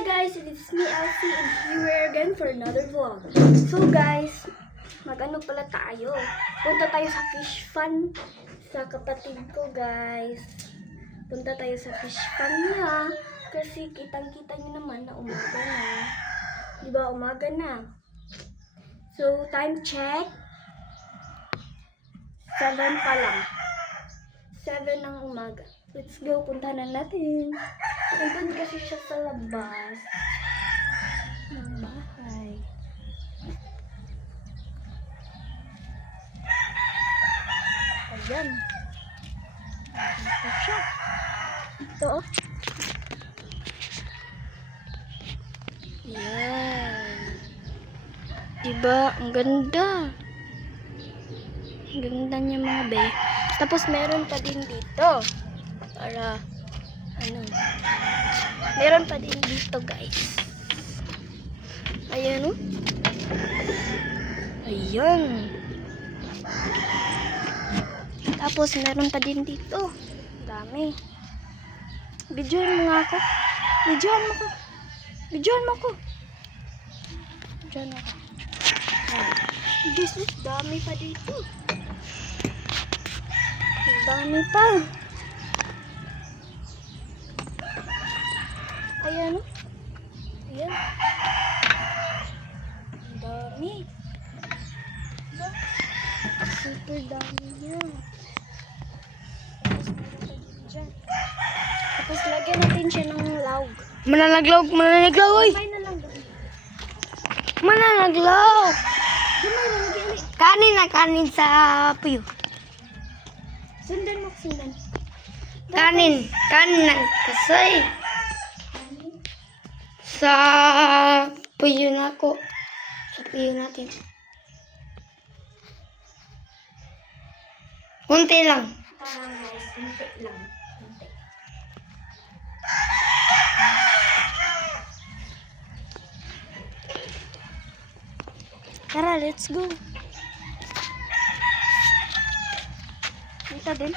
Hi guys, it's me Elsie and here we are again for another vlog. So guys, mag-ano pala tayo? Punta tayo sa fish fun sa kapatid ko guys. Punta tayo sa fish fun niya kasi kitang-kita niyo naman na umaga na. Diba umaga na? So time check. 7 pa lang. 7 ng umaga. Let's go, punta na natin. Nandun kasi siya sa labas ng bahay. Ayan. Ito siya. Ito oh. Ayan. Diba? Ang ganda. Ang ganda niya mga be. Tapos meron pa din dito. Para, ano. Meron pa din dito guys. Ayan oh. Ayan. Tapos meron pa din dito. Dami. Videoan mo nga ako. Videoan mo ko. Videoan mo ko. Videoan mo ko. This is dami pa dito. Dami pa. Ayan o. Ayan. Ang dami. Diba? Super dami niya. Tapos meron pa din dyan. Tapos lagyan natin siya ng laog. Mananaglaw, oy! Kamay na lang doon. Mananaglaw! Kamay na lang. Kanin sa puyo. Sundan mo, sundan. Kanin ng kasay. Sa puyo na ako. Sa puyo natin. Kunti lang. Parang guys, kunti lang. Kunti. Tara, let's go. Dito din.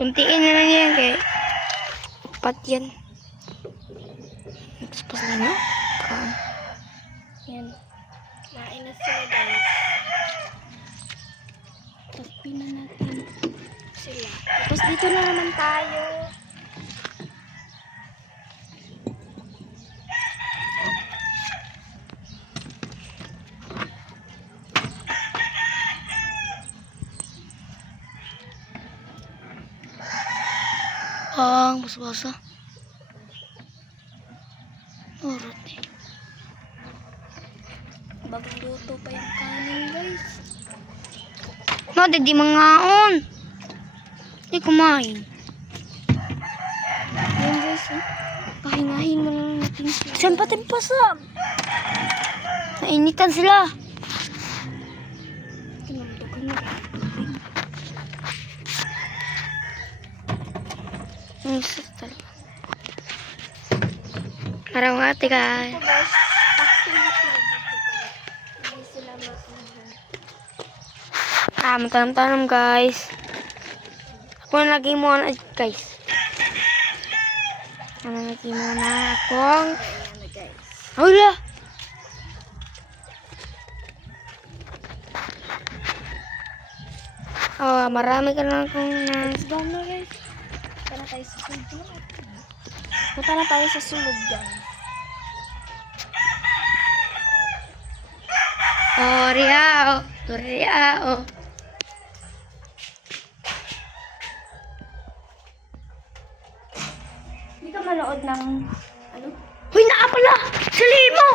Kuntiin na lang yan kay upat yan. Tapos na no? Yan. Nain na sila guys. Tapin na natin sila. Tapos dito na naman tayo. Ang basa-basa. Urot eh. Bagong luto pa yung kanin guys. No, di mangaon. Di kumain. Yan guys eh. Pahingahin mo lang natin sila. Saan pa timpasam? Nainitan sila. Tinuntukan na. Ang isa talaga. Maramati guys. Ito guys, paktulit sila dito. Hindi sila makuha. Matanam-tanam guys. Ako na lagi muna guys. Lagi muna akong. Ayan na guys. Hala! Oh, marami ka na akong Let's go na guys. Punta na tayo sa sunod. Punta na tayo sa sunod guys. Riao. Riao. Hindi ka manood ng ano? Uy, naa pala! Sa limo!